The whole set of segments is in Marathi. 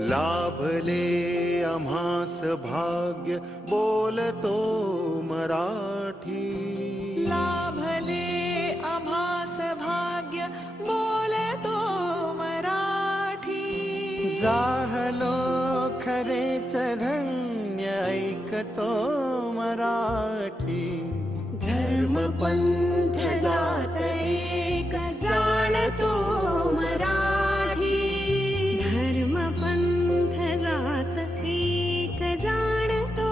लाभले आम्हास भाग्य बोलतो मराठी. लाभले आम्हास भाग्य बोलतो मराठी. जाहलो खरेच धन्य ऐकतो मराठी. धर्म पंथ जात एक जाणतो मराठी. धर्म पंथ जात एक जाणतो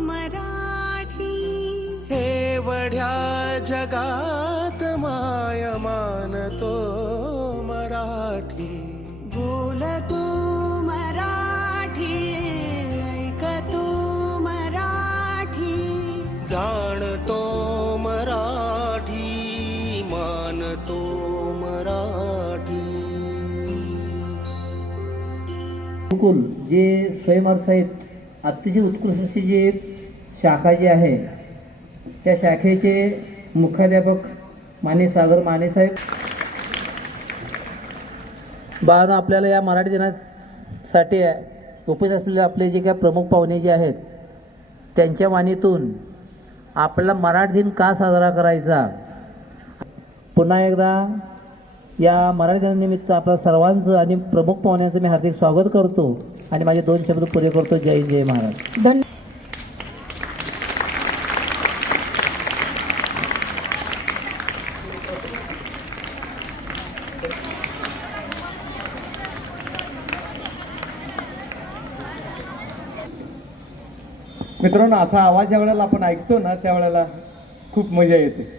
मराठी. एवढ्या जगात माय मानतो मराठी. बोलतो मराठी, ऐकतो मराठी. जाणतो मराठी, मानतो मराठी. गुरुकुल जे स्वयंअर्थ आहेत, अतिशय उत्कृष्ट अशी जी शाखा जी आहे त्या शाखेचे मुख्याध्यापक माने सागर माने साहेब. बाळांनो, आपल्याला या मराठी दिनासाठी उपस्थित असलेले आपले जे काही प्रमुख पाहुणे जे आहेत त्यांच्या वाणीतून आपल्याला मराठी दिन का साजरा करायचा, पुन्हा एकदा या मराठी दिनानिमित्त आपल्या सर्वांचं आणि प्रमुख पाहुण्यांचं मी हार्दिक स्वागत करतो आणि माझे 2 शब्द पुरे करतो. जय हिंद, जय महाराज. धन्यवाद. मित्रांनो, असा आवाज ज्या वेळेला आपण ऐकतो ना त्यावेळेला खूप मजा येते.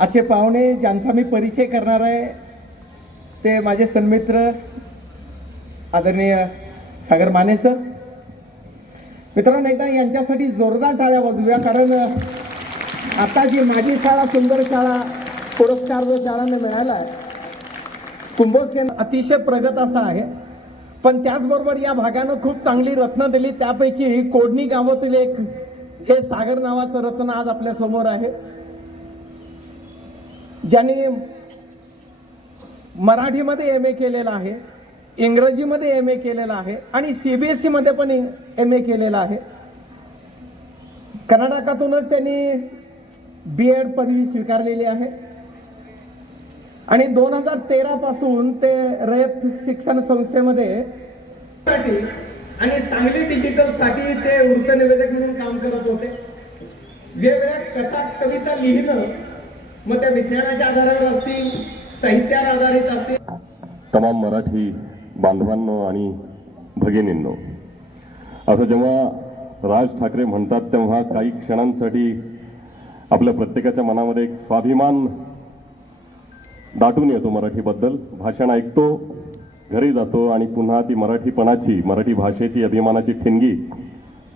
आजचे पाहुणे ज्यांचा मी परिचय करणार आहे ते माझे सन्मित्र आदरणीय सागर माने सर. मित्रांनो, एकदा यांच्यासाठी जोरदार टाळ्या वाजवूया, कारण आता जी माझी शाळा सुंदर शाळा पुरस्कार जो शाळांना मिळाला आहे, कुंभोज केंद्र अतिशय प्रगत असा आहे. पण त्याचबरोबर या भागानं खूप चांगली रत्न दिली. त्यापैकी कोडणी गावातील एक हे सागर नावाचं रत्न आज आपल्या समोर आहे, ज्याने मराठीमध्ये MA केलेला आहे, इंग्रजीमध्ये MA केलेला आहे आणि CBSE मध्ये पण MA केलेला आहे. कर्नाटकातूनच त्यांनी BEd पदवी स्वीकारलेली आहे आणि 2013 पासून ते रयत शिक्षण संस्थेमध्ये आणि सांगली डिजिटल साठी ते वृत्तनिवेदक म्हणून काम करत होते. वेगवेगळ्या कथा कविता लिहिणं, मग त्या विज्ञानाच्या आधारावर असतील, साहित्यावर आधारित असतील. तमाम मराठी बांधवांनो आणि भगिनींनो, असं जेव्हा राज ठाकरे म्हणतात तेव्हा काही क्षणांसाठी आपल्या प्रत्येकाच्या मनामध्ये एक स्वाभिमान दाटून येतो. मराठीबद्दल भाषण ऐकतो, घरी जातो आणि पुन्हा ती मराठीपणाची, मराठी भाषेची अभिमानाची ठिणगी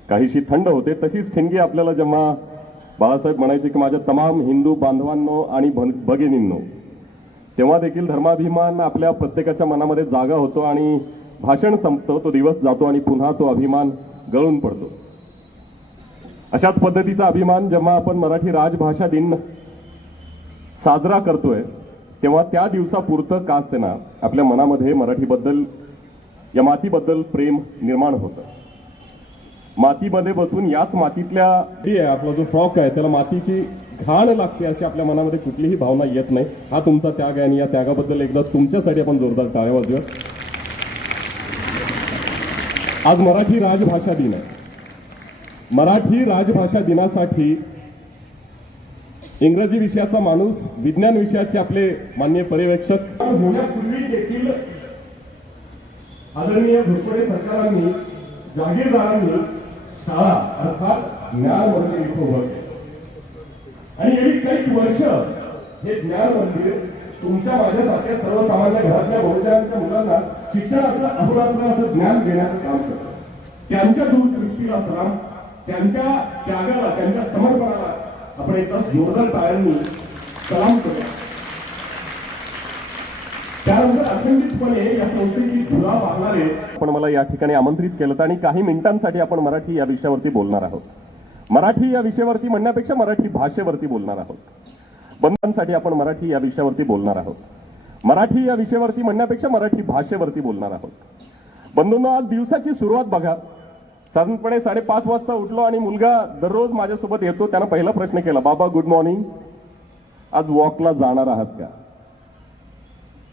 काहीशी थंड होते. तशीच ठिणगी आपल्याला जेव्हा बाळासाहेब म्हणायचे की माझ्या तमाम हिंदू बांधवांनो आणि भगिनींनो, तेव्हा देखील धर्माभिमान आपल्या प्रत्येकाच्या मनामध्ये जागा होतो आणि भाषण संपतो, तो दिवस जातो आणि पुन्हा तो अभिमान गळून पडतो. अशाच पद्धतीचा अभिमान जेव्हा आपण मराठी राजभाषा दिन साजरा करतोय तेव्हा त्या दिवसापुरतं का असेना आपल्या मनामध्ये मराठीबद्दल, या मातीबद्दल प्रेम निर्माण होतं. मातीमध्ये बसून याच मातीतल्या आपला जो फ्रॉक आहे त्याला मातीची घाण लागते अशी आपल्या मनामध्ये कुठलीही भावना येत नाही. हा तुमचा त्याग आहे आणि या त्यागाबद्दल एकदा तुमच्यासाठी आपण जोरदार टाळ्या वाजवूया. आज मराठी राजभाषा दिन आहे. मराठी राजभाषा दिनासाठी इंग्रजी विषयाचा माणूस, विज्ञान विषयाचे आपले माननीय पर्यवेक्षक होण्यापूर्वी देखील आदरणीय घोषणे सरकारांनी, जागीरदारांनी शाळा अर्थात ज्ञान मंदिर इथं उभं केलं आणि गेली काही वर्ष हे ज्ञान मंदिर तुमच्या माझ्यासारख्या सर्वसामान्य घरातल्या बहुजनांच्या मुलांना शिक्षणाचं अहोरात्र असं ज्ञान देण्याचं काम करतं. त्यांच्या दूरदृष्टीला सलाम, त्यांच्या त्यागाला, त्यांच्या समर्पणाला आपण एकदा जोरदार टाळ्यांनी सलाम करूया. त्यानंतर अखंडितपणे या संस्थेची धुरा वाहणारे आपण मला या ठिकाणी आमंत्रित केलं आणि काही मिनिटांसाठी आपण मराठी या विषयावरती बोलणार आहोत. मराठी या विषयावरती म्हणण्यापेक्षा मराठी भाषेवरती बोलणार आहोत. बंधांसाठी आपण मराठी या विषयावरती बोलणार आहोत. मराठी या विषयावरती म्हणण्यापेक्षा मराठी भाषेवरती बोलणार आहोत. बंधूंनो, आज दिवसाची सुरुवात बघा. साधारणपणे 5:30 वाजता उठलो आणि मुलगा दररोज माझ्यासोबत येतो. त्यानं पहिला प्रश्न केला, बाबा गुड मॉर्निंग, आज वॉकला जाणार आहात का?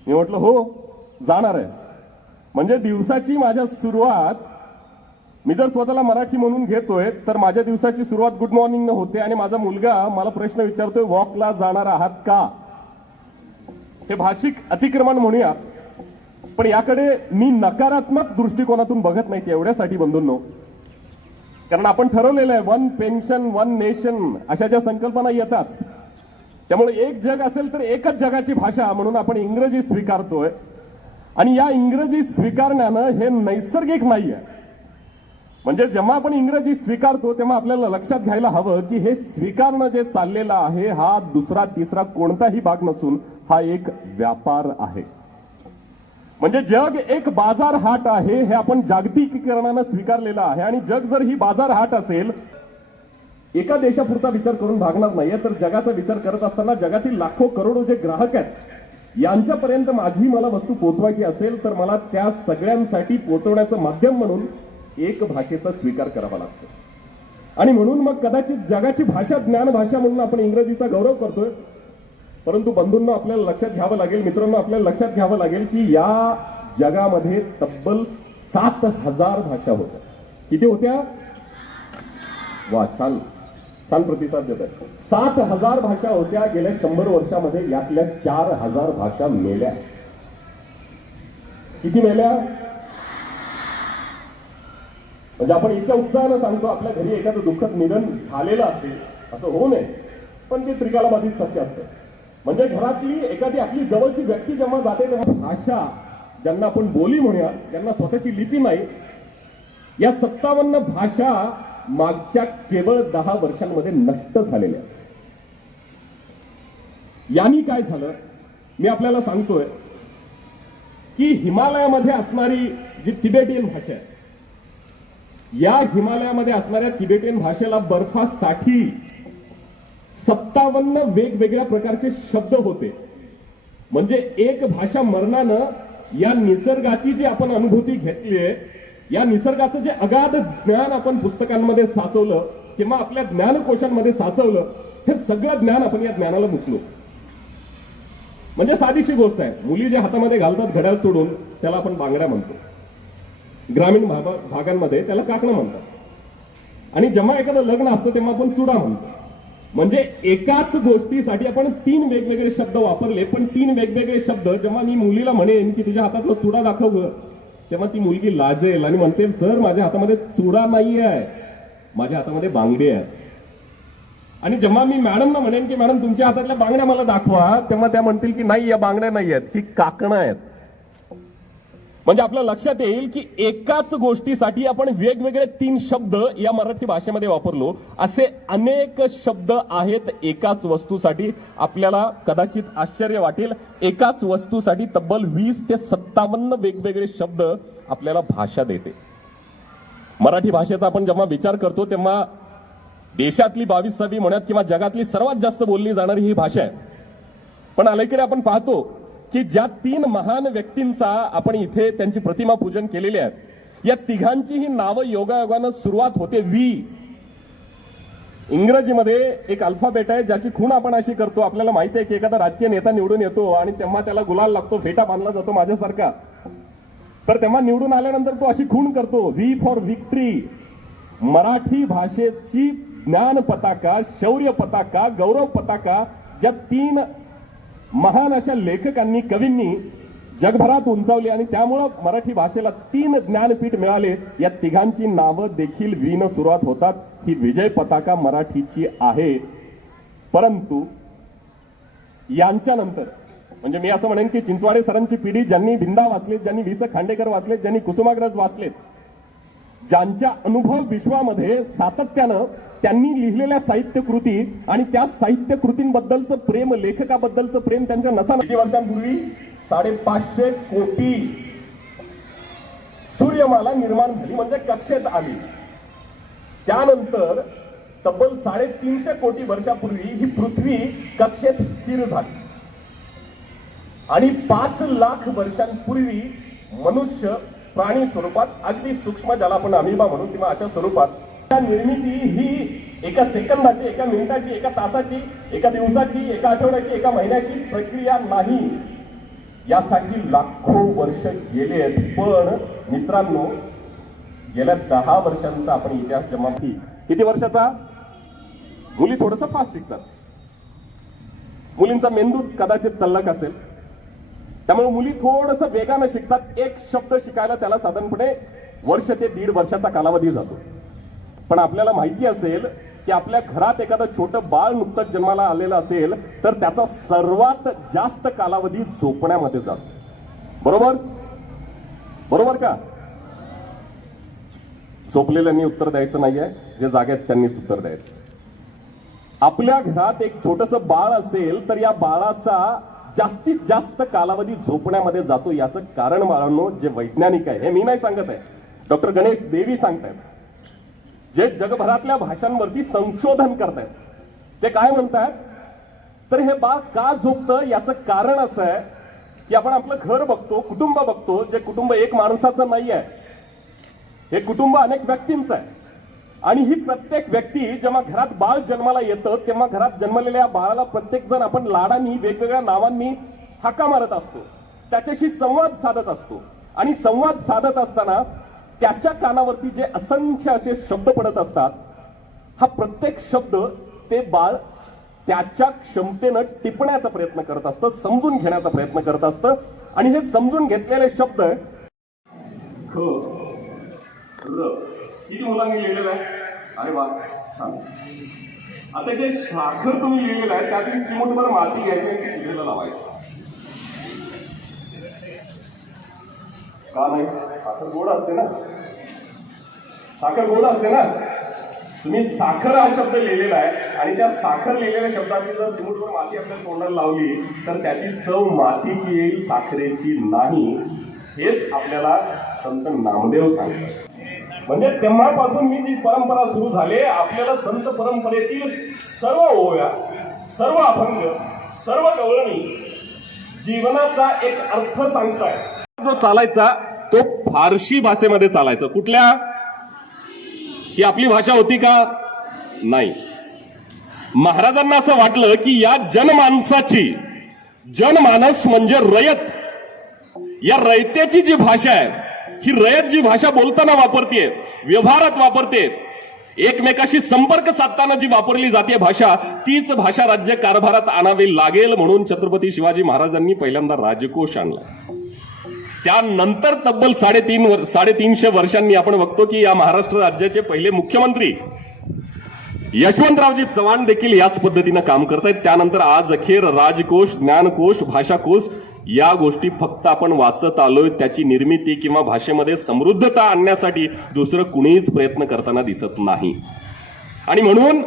मी म्हटलं हो जाणार आहे. म्हणजे दिवसाची माझ्या सुरुवात, मी जर स्वतःला मराठी म्हणून घेतोय तर माझ्या दिवसाची सुरुवात गुड मॉर्निंग न होते आणि माझा मुलगा मला प्रश्न विचारतोय वॉकला जाणार आहात का? हे भाषिक अतिक्रमण म्हणूया, पण याकडे मी नकारात्मक दृष्टिकोनातून बघत नाही एवढ्यासाठी बंधूंनो, कारण आपण ठरवलेलं आहे वन पेन्शन वन नेशन अशा ज्या संकल्पना येतात, त्यामुळे एक जग असेल तर एकच जगाची भाषा म्हणून आपण इंग्रजी स्वीकारतोय. आणि या इंग्रजी स्वीकारण्यानं हे नैसर्गिक नाहीये. म्हणजे जेव्हा आपण इंग्रजी स्वीकारतो तेव्हा आपल्याला लक्षात घ्यायला हवं की हे स्वीकारणं जे चाललेलं आहे हा दुसरा तिसरा कोणताही भाग नसून हा एक व्यापार आहे. म्हणजे जग एक बाजार हाट आहे हे आपण जागतिकीकरणानं स्वीकारलेलं आहे. आणि जग जर ही बाजार हाट असेल, एका देशापुरता विचार करून भागणार नाहीये, तर जगाचा विचार करत असताना जगातील लाखो करोडो जे ग्राहक आहेत यांच्यापर्यंत मला वस्तू पोहोचवायची असेल तर मला त्या सगळ्यांसाठी पोहोचवण्याचं माध्यम म्हणून एक भाषेचा स्वीकार करावा लागतो. आणि म्हणून मग कदाचित जगाची भाषा ज्ञान भाषा म्हणून आपण इंग्रजीचा गौरव करतोय. परंतु बंधूंना आपल्याला लक्षात घ्यावं लागेल, मित्रांनो आपल्याला लक्षात घ्यावं लागेल की या जगामध्ये तब्बल 7,000 भाषा होत्या. किती होत्या? वा, छान छान प्रतिसाद देत आहे. 7,000 भाषा होत्या. गेल्या 100 वर्षामध्ये यातल्या 4,000 भाषा मेल्या. किती मेल्या? म्हणजे आपण इतक्या उत्साहानं सांगतो आपल्या घरी एखादं दुःखद निधन झालेलं असेल, असं होऊ नये, पण ते त्रिकालाबाधित सत्य असतं. म्हणजे घरातली एखादी आपली जवळची व्यक्ती जेव्हा जाते तेव्हा भाषा, ज्यांना आपण बोली म्हणूया, ज्यांना स्वतःची लिपी नाही, या 57 भाषा मागच्या केवळ 10 वर्षांमध्ये नष्ट झालेल्या. यांनी काय झालं मी आपल्याला सांगतोय की हिमालयामध्ये असणारी जी तिबेटियन भाषा आहे, या हिमालयामध्ये असणाऱ्या तिबेटियन भाषेला बर्फासाठी 57 वेगवेगळ्या प्रकारचे शब्द होते. म्हणजे एक भाषा मरणानं या निसर्गाची जी आपण अनुभूती घेतलीये, या निसर्गाचं जे अगाध ज्ञान आपण पुस्तकांमध्ये साचवलं किंवा आपल्या ज्ञानकोशांमध्ये साचवलं, हे सगळं ज्ञान आपण या ज्ञानाला मुकलो. म्हणजे साधीशी गोष्ट आहे, मुली जे हातामध्ये घालतात घड्याळ सोडून त्याला आपण बांगड्या म्हणतो, ग्रामीण भागांमध्ये त्याला काकणं म्हणतात. आणि जेव्हा एखादं लग्न असतं तेव्हा आपण चुडा म्हणतो. म्हणजे एकाच गोष्टीसाठी आपण 3 वेगवेगळे शब्द वापरले, पण 3 वेगवेगळे शब्द. जेव्हा मी मुलीला म्हणेन की तुझ्या हातातला चुडा दाखव, तेव्हा ती मुलगी लाजेल आणि म्हणते सर माझ्या हातामध्ये चुडा नाही आहे, माझ्या हातामध्ये बांगडे आहेत. आणि जेव्हा मी मॅडमना म्हणेन की मॅडम तुमच्या हातातल्या बांगड्या मला दाखवा, तेव्हा त्या म्हणतील की नाही या बांगड्या नाही आहेत, ही काकणं आहेत. म्हणजे आपल्या लक्षात येईल की एकाच गोष्टीसाठी आपण वेगवेगळे 3 शब्द या मराठी भाषेमध्ये वापरलो. असे अनेक शब्द आहेत एकाच वस्तूसाठी. आपल्याला कदाचित आश्चर्य वाटेल, एकाच वस्तूसाठी तब्बल 20 ते 57 वेगवेगळे शब्द आपल्याला भाषा देते. मराठी भाषेचा आपण जेव्हा विचार करतो तेव्हा देशातली 22वी म्हणत किंवा जगातली सर्वात जास्त बोलली जाणारी ही भाषा आहे. पण अलीकडे आपण पाहतो की ज्या 3 महान व्यक्तींचा आपण इथे त्यांची प्रतिमा पूजन केलेली आहे, या तिघांची ही नावं योगायोगानं सुरुवात होते वी. इंग्रजीमध्ये एक अल्फाबेट आहे ज्याची खूण आपण अशी करतो. आपल्याला माहिती आहे की एखादा राजकीय नेता निवडून येतो आणि तेव्हा त्याला गुलाल लागतो, फेटा बांधला जातो माझ्यासारखा, तर तेव्हा निवडून आल्यानंतर तो अशी खूण करतो, व्ही फॉर विक्ट्री. मराठी भाषेची ज्ञान पताका, शौर्य पताका, गौरव पताका ज्या 3 महान अशा लेखकांनी कवींनी जगभरात उंचावली आणि त्यामुळं मराठी भाषेला 3 ज्ञानपीठ मिळाले. या तिघांची नावं देखील वीनं सुरुवात होतात. ही विजय पताका मराठीची आहे. परंतु यांच्यानंतर म्हणजे मी असं म्हणेन की चिंचवाडे सरांची पिढी, ज्यांनी भिंदा वाचलेत, ज्यांनी वि. स. खांडेकर वाचलेत, ज्यांनी कुसुमाग्रज वाचलेत, ज्यांच्या अनुभव विश्वामध्ये सातत्यानं त्यांनी लिहिलेल्या साहित्य कृती आणि त्या साहित्य कृतींबद्दलचं प्रेम, लेखकाबद्दलचं प्रेम त्यांच्या नसानं. किती वर्षांपूर्वी 550 कोटी सूर्यमाला निर्माण झाली, म्हणजे कक्षेत आली. त्यानंतर तब्बल 350 कोटी वर्षापूर्वी ही पृथ्वी कक्षेत स्थिर झाली. आणि 5 लाख वर्षांपूर्वी मनुष्य प्राणी स्वरूपात अगदी सूक्ष्म, ज्याला आपण अमिबा म्हणू किंवा अशा स्वरूपात निर्मिती ही एका सेकंदाची, एका मिनिटाची, एका तासाची, एका दिवसाची, एका आठवड्याची, एका महिन्याची प्रक्रिया नाही. यासाठी लाखो वर्ष गेले आहेत. पण मित्रांनो, गेल्या 10 वर्षांचा आपण इतिहास जमा किती वर्षाचा? मुली थोडस फास्ट शिकतात, मुलींचा मेंदू कदाचित तल्लक असेल, त्यामुळे मुली थोडस वेगानं शिकतात. एक शब्द शिकायला त्याला साधारणपणे वर्ष ते 1.5 वर्षाचा कालावधी जातो. पण आपल्याला माहिती असेल की आपल्या घरात एखादं छोटं बाळ नुकतंच जन्माला आलेलं असेल तर त्याचा सर्वात जास्त कालावधी झोपण्यामध्ये जातो. बरोबर बरोबर का? झोपलेल्यांनी उत्तर द्यायचं नाहीये, जे जागे आहेत त्यांनीच उत्तर द्यायचं. आपल्या घरात एक छोटस बाळ असेल तर या बाळाचा जास्तीत जास्त कालावधी झोपण्यामध्ये जातो. याचं कारण बाळांनो, जे वैज्ञानिक आहे, हे मी नाही सांगत आहे, डॉक्टर गणेश देवी सांगतायत, जे जगभरातल्या भाषांवरती संशोधन करतायत. ते काय म्हणतात तर हे बाळ का झोपतं याचं कारण असं आहे की आपण आपलं घर बघतो, कुटुंब बघतो, जे कुटुंब एक माणसाचं नाही आहे, हे कुटुंब अनेक व्यक्तींचं आहे. आणि ही प्रत्येक व्यक्ती जेव्हा घरात बाळ जन्माला येतं तेव्हा घरात जन्मलेल्या बाळाला प्रत्येक जण आपण लाडांनी, वेगवेगळ्या नावांनी हाका मारत असतो, त्याच्याशी संवाद साधत असतो. आणि संवाद साधत असताना त्याच्या कानावरती जे असंख्य असे शब्द पडत असतात, हा प्रत्येक शब्द ते बाळ त्याच्या क्षमतेनं टिपण्याचा प्रयत्न करत असतं, समजून घेण्याचा प्रयत्न करत असतं. आणि हे समजून घेतलेले शब्द किती मुलांनी लिहिलेलं आहे? अरे वा, छान. आता जे साखर तुम्ही लिहिलेलं आहे त्यात तुम्ही चिमूटभर माती घ्यायची आणि चुलीला लावायची. का नाही? साखर गोड असते ना, साखर गोड असते ना. तुम्ही साखर हा शब्द लिहिलेला आहे आणि त्या साखर लिहिलेल्या शब्दाची जर चिमूटभर माती आपल्या तोंडाला लावली तर त्याची चव मातीची येईल, साखरेची नाही. हेच आपल्याला संत नामदेव सांगतात. म्हणजे तेव्हापासून ही जी परंपरा सुरू झाली, आपल्याला संत परंपरेतील सर्व ओव्या, सर्व अभंग, सर्व गवळणी जीवनाचा एक अर्थ सांगताय. जो चालायचा तो फारसी भाषेमध्ये चालायचा. कुठल्या? की आपली भाषा होती का? नाही. महाराजांना असं वाटलं की या जनमानसाची, जनमानस म्हणजे रयत, या रयतेची जी भाषा आहे, ही रयत जी भाषा बोलताना वापरते, व्यवहारात वापरते, एकमेकाशी संपर्क साधताना जी वापरली जाते भाषा, तीच भाषा राज्य कारभारात आणावी लागेल. म्हणून छत्रपती शिवाजी महाराजांनी पहिल्यांदा राजकोष आणला. त्यानंतर तब्बल 350 वर्षांनी आपण बघतो की या महाराष्ट्र राज्याचे पहिले मुख्यमंत्री यशवंतरावजी चव्हाण देखील याच पद्धतीनं काम करतायत. त्यानंतर आज अखेर राजकोष, ज्ञानकोश, भाषाकोश या गोष्टी फक्त आपण वाचत आलोय. त्याची निर्मिती किंवा भाषेमध्ये समृद्धता आणण्यासाठी दुसरं कुणीच प्रयत्न करताना दिसत नाही. आणि म्हणून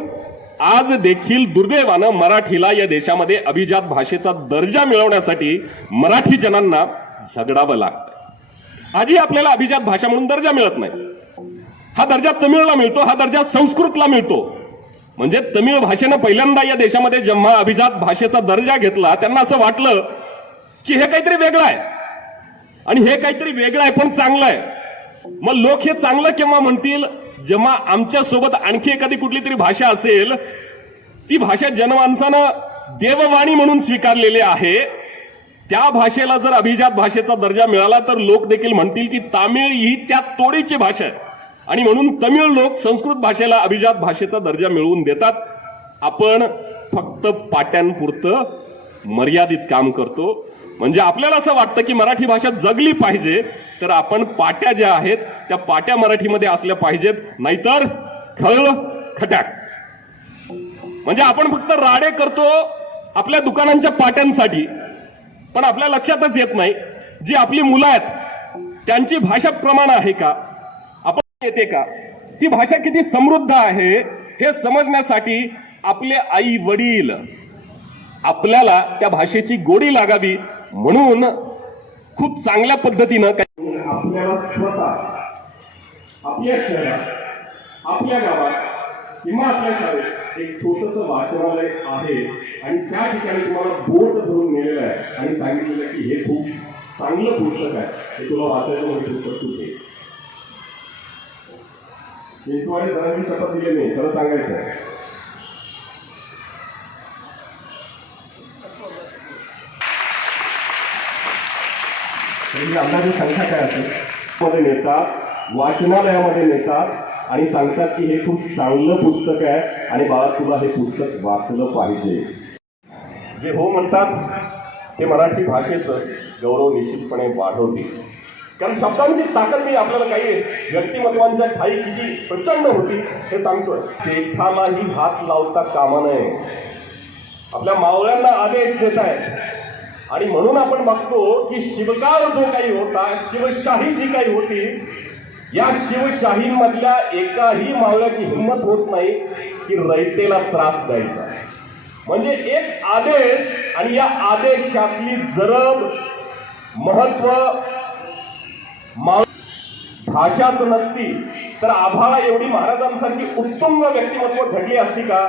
आज देखील दुर्दैवानं मराठीला या देशामध्ये अभिजात भाषेचा दर्जा मिळवण्यासाठी मराठी जनांना झगडावं लागतं. आजही आपल्याला अभिजात भाषा म्हणून दर्जा मिळत नाही. हा दर्जा तमिळला मिळतो, हा दर्जा संस्कृतला मिळतो. म्हणजे तमिळ भाषेनं पहिल्यांदा या देशामध्ये जेव्हा अभिजात भाषेचा दर्जा घेतला, त्यांना असं वाटलं की हे काहीतरी वेगळं आहे आणि हे काहीतरी वेगळं आहे पण चांगलं आहे. मग लोक हे चांगलं केव्हा म्हणतील? जेव्हा आमच्या सोबत आणखी एखादी कुठली तरी भाषा असेल, ती भाषा जनमानसानं देववाणी म्हणून स्वीकारलेली आहे, त्या भाषेला जर अभिजात भाषेचा दर्जा मिळाला तर लोक देखील म्हणतील की तामिळ ही त्या तोडीची भाषा आहे. आणि म्हणून तमिळ लोक संस्कृत भाषेला अभिजात भाषेचा दर्जा मिळवून देतात. आपण फक्त पाट्यांपुरतं मर्यादित काम करतो. म्हणजे आपल्याला असं वाटतं की मराठी भाषा जगली पाहिजे तर आपण पाट्या ज्या आहेत त्या पाट्या मराठीमध्ये असल्या पाहिजेत, नाहीतर खळ खट्याक. म्हणजे आपण फक्त राडे करतो आपल्या दुकानांच्या पाट्यांसाठी, पण आपल्या लक्षातच येत नाही जी आपली मुलं आहेत त्यांची भाषा प्रमाण आहे का, आपण येते का, ती भाषा किती समृद्ध आहे हे समजण्यासाठी आपले आई वडील आपल्याला त्या भाषेची गोडी लागावी म्हणून खूप चांगल्या पद्धतीनं आपल्याला स्वतः आपल्या शहरात, आपल्या गावात किंवा आपल्या शाळेत एक छोटस वाचनालय आहे आणि त्या ठिकाणी तुम्हाला बोट धरून नेलेलं आहे आणि सांगितलेलं की हे खूप चांगलं पुस्तक आहे, हे तुला वाचायचं म्हणजे पुस्तक तू घे. चिंचवाडे सरांची शपथ दिली नाही, खरं सांगायचं आहे. अंदाजे संख्या काय असेल मध्ये नेतात, वाचनालयामध्ये नेतात आणि सांगतात की हे खूप चांगलं पुस्तक आहे आणि बाळा तुला हे पुस्तक वाचलं पाहिजे. जे हो म्हणतात ते मराठी भाषेचं गौरव निश्चितपणे वाढवते. कारण शब्दांची ताकद मी आपल्याला काही व्यक्तिमत्वांच्या ठाई किती प्रचंड होती हे सांगतोय. देठालाही हात लावता कामा नये, आपल्या मावळ्यांना आदेश देत आहेत. आणि म्हणून आपण बघतो की शिवकाळ जो काही होता, शिवशाही जी काही होती, या शिवशाहीमधल्या एकाही मावळ्याची हिंमत होत नाही की रयतेला त्रास द्यायचा. म्हणजे एक आदेश आणि या आदेशातली जरब महत्व भाषाच नसती तर आभाळा एवढी महाराजांसारखी उत्तुंग व्यक्तिमत्व घडली असती का?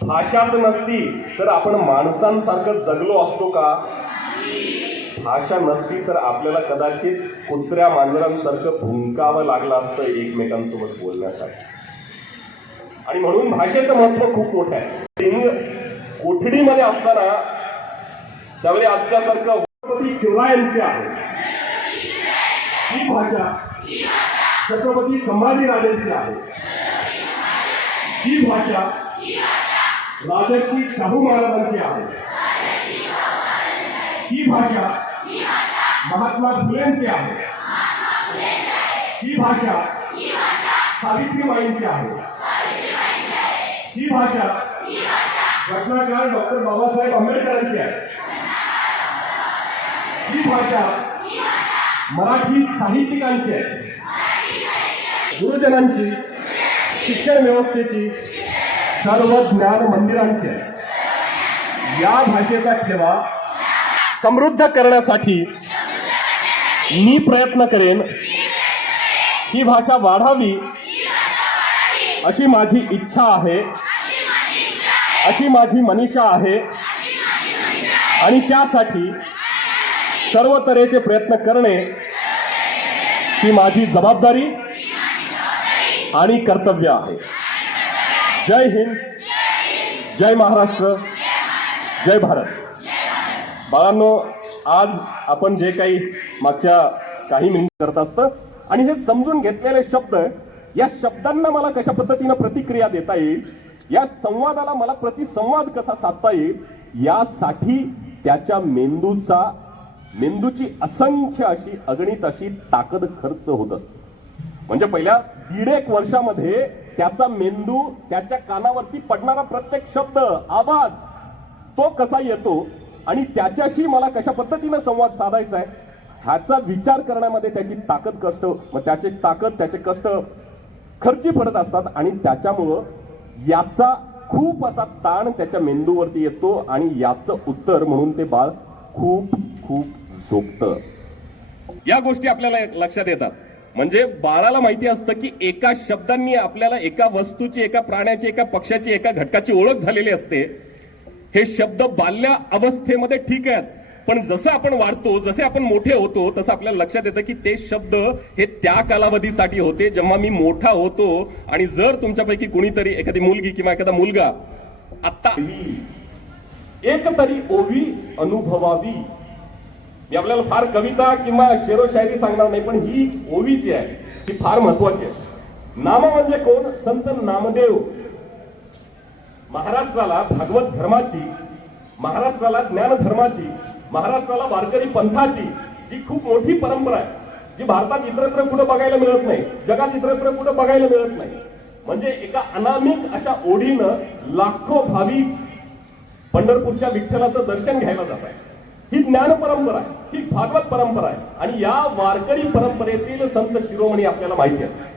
भाषाच नसती तर आपण माणसांसारखं जगलो असतो का? भाषा नसती तर आपल्याला कदाचित कुत्र्या मांजरांसारखं भुंकावं लागलं असतं एकमेकांसोबत बोलण्यासाठी. आणि म्हणून भाषेचं महत्व खूप मोठं आहे. कोठडीमध्ये असताना त्यावेळी आजच्यासारखं छत्रपती शिवरायांची आहे ही भाषा, छत्रपती संभाजीराजांची आहे ही भाषा, राजर्षी शाहू महाराजांची आहे ही भाषा, महात्मा फुलेंची आहे ही भाषा, सावित्रीबाईंची आहे ही भाषा, घटनाकार डॉक्टर बाबासाहेब आंबेडकरांची आहे ही भाषा, मराठी साहित्यिकांची आहे, गुरुजनांची, शिक्षण व्यवस्थेची, सर्व ज्ञान मंदिरांची आहे. या भाषेचा ठेवा समृद्ध करण्यासाठी मी प्रयत्न करेन. ही भाषा वाढावी अशी माझी इच्छा आहे, अशी माझी मनीषा आहे आणि त्यासाठी सर्व तऱ्हेचे प्रयत्न करणे ही माझी जबाबदारी आणि कर्तव्य आहे. जय हिंद, जय महाराष्ट्र, जय भारत. बाळांनो, आज आपण जे काही मागच्या काही मिनिट करत असतं आणि हे समजून घेतलेले शब्द, या शब्दांना मला कशा पद्धतीनं प्रतिक्रिया देता येईल, या संवादाला मला प्रतिसंवाद कसा साधता येईल, यासाठी त्याच्या मेंदूची असंख्य अशी अगणित अशी ताकद खर्च होत असते. म्हणजे पहिल्या 1.5 वर्षामध्ये त्याचा मेंदू, त्याच्या कानावरती पडणारा प्रत्येक शब्द, आवाज, तो कसा येतो आणि त्याच्याशी मला कशा पद्धतीनं संवाद साधायचा आहे ह्याचा विचार करण्यामध्ये त्याची ताकद, कष्ट, मग त्याचे ताकद, त्याचे कष्ट खर्ची पडत असतात आणि त्याच्यामुळं याचा खूप असा ताण त्याच्या मेंदूवरती येतो आणि याचं उत्तर म्हणून ते बाळ खूप खूप झोपतं. या गोष्टी आपल्याला लक्षात येतात. म्हणजे बाळाला माहिती असतं की एका शब्दांनी आपल्याला एका वस्तूची, एका प्राण्याची, एका पक्षाची, एका घटकाची ओळख झालेली असते. हे शब्द बाल्य अवस्थेमध्ये ठीक आहेत, पण जसं आपण वाढतो, जसे आपण मोठे होतो, तसं आपल्याला लक्षात येतं की ते शब्द हे त्या कालावधीसाठी होते जेव्हा मी मोठा होतो. आणि जर तुमच्यापैकी कुणीतरी, एखादी मुलगी किंवा एखादा मुलगा आता एक तरी ओवी अनुभवावी, मी आपल्याला फार कविता किंवा शेरोशायरी सांगणार नाही, पण ही ओवी जी आहे ती फार महत्वाची आहे. नाम म्हणजे कोण? संत नामदेव. महाराष्ट्राला भागवत धर्माची, महाराष्ट्राला ज्ञान धर्माची, महाराष्ट्राला वारकरी पंथाची जी खूप मोठी परंपरा आहे, जी भारतात इतरत्र कुठं बघायला मिळत नाही, जगात इतरत्र कुठं बघायला मिळत नाही. म्हणजे एका अनामिक अशा ओढीनं लाखो भाविक पंढरपूरच्या विठ्ठलाचं दर्शन घ्यायला जात आहे. ही ज्ञान परंपरा आहे, ही भागवत परंपरा आहे आणि या वारकरी परंपरेतील संत शिरोमणी आपल्याला माहिती आहे.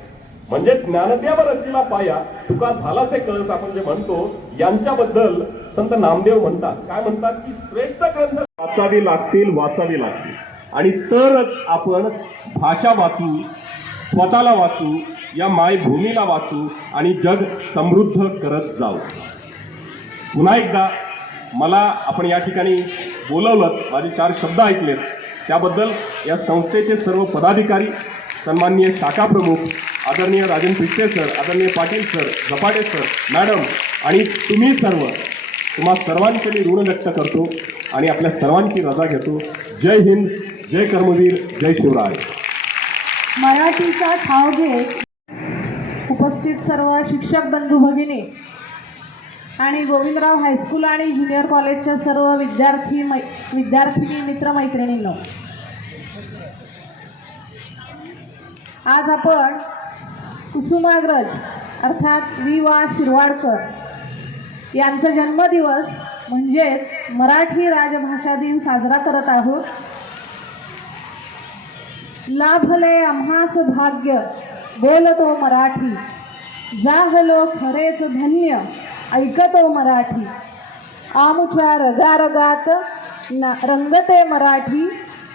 म्हणजे ज्ञानदेव रचिला पाया, तुका झालासे कळस आपण जे म्हणतो, यांच्याबद्दल संत नामदेव म्हणतात. काय म्हणतात की श्रेष्ठ ग्रंथ वाचावी लागतील आणि तरच आपण भाषा वाचू, स्वतःला वाचू, या मायभूमीला वाचू आणि जग समृद्ध करत जाऊ. पुन्हा एकदा मला आपण या ठिकाणी बोलवलं, माझे 4 शब्द ऐकलेत त्याबद्दल या संस्थेचे सर्व पदाधिकारी, सन्माननीय शाखा प्रमुख आदरणीय राजन पिष्टे सर, आदरणीय पाटील सर, झपाटे सर, मॅडम आणि तुम्ही सर्व, तुम्हा सर्वांचे मी ऋण व्यक्त करतो आणि आपल्या सर्वांची रजा घेतो. जय हिंद, जय कर्मवीर, जय शिवराय. मराठीचा ठाव घेत उपस्थित सर्व शिक्षक बंधू भगिनी आणि गोविंदराव हायस्कूल आणि ज्युनियर कॉलेजच्या सर्व विद्यार्थिनी मित्रमैत्रिणींनो, आज आपण कुसुमाग्रज अर्थात वि.वा. शिरवाडकर यांचा जन्मदिवस म्हणजेच मराठी राजभाषा दिन साजरा करत आहोत. लाभले आम्हास भाग्य बोलतो मराठी, जाहलो खरेच धन्य ऐकतो मराठी. आमुच्या रगारगात रंगते मराठी,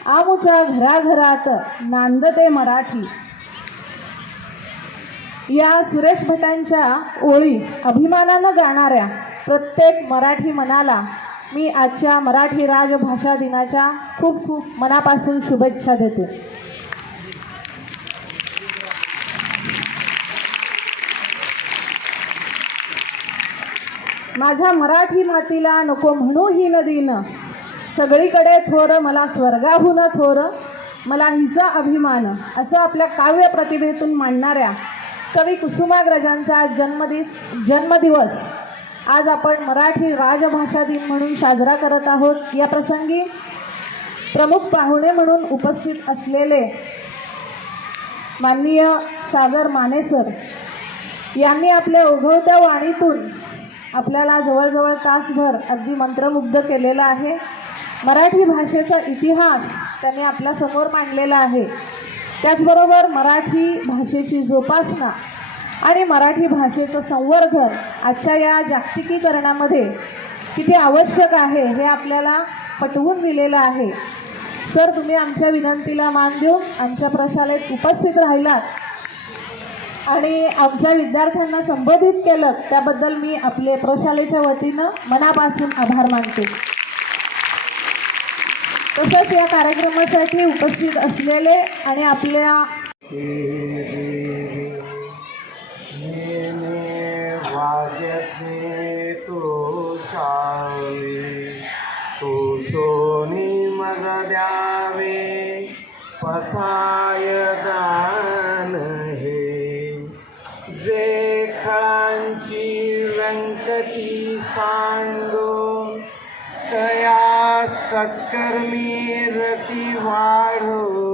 आमुच्या घराघरात नांदते मराठी. या सुरेश भटांच्या ओळी अभिमानानं गाणाऱ्या प्रत्येक मराठी मनाला मी आजच्या मराठी राजभाषा दिनाच्या खूप खूप मनापासून शुभेच्छा देते. माझ्या मराठी मातीला नको म्हणू ही नदीनं, सगळीकडे थोर मला स्वर्गाहून थोर, मला हिचा अभिमान, असं आपल्या काव्य प्रतिभेतून मांडणाऱ्या कवी कुसुमाग्रजांचा जन्मदिवस आज आपण मराठी राजभाषा दिन म्हणून साजरा करत आहोत. या प्रसंगी प्रमुख पाहुणे म्हणून उपस्थित असलेले माननीय सागर माने सर यांनी आपल्या ओघवत्या वाणीतून आपल्याला जवळजवळ तासभर अगदी मंत्रमुग्ध केलेला आहे. मराठी भाषेचा इतिहास त्यांनी आपल्यासमोर मांडलेला आहे. त्याचबरोबर मराठी भाषेची जोपासना आणि मराठी भाषेचं संवर्धन आजच्या या जागतिकीकरणामध्ये किती आवश्यक आहे हे आपल्याला पटवून दिलेलं आहे. सर, तुम्ही आमच्या विनंतीला मान देऊन आमच्या प्रशालेत उपस्थित राहिलात आणि आमच्या विद्यार्थ्यांना संबोधित केलं, त्याबद्दल मी आपले प्रशालेच्या वतीनं मनापासून आभार मानते. तसंच या कार्यक्रमासाठी उपस्थित असलेले आणि आपल्या वाजते तो शावे, तो सोनी मग द्यावे पसाय दान हे, जे खळांची व्यंकटी सांगो तया सत्कर्मी रती वाढो.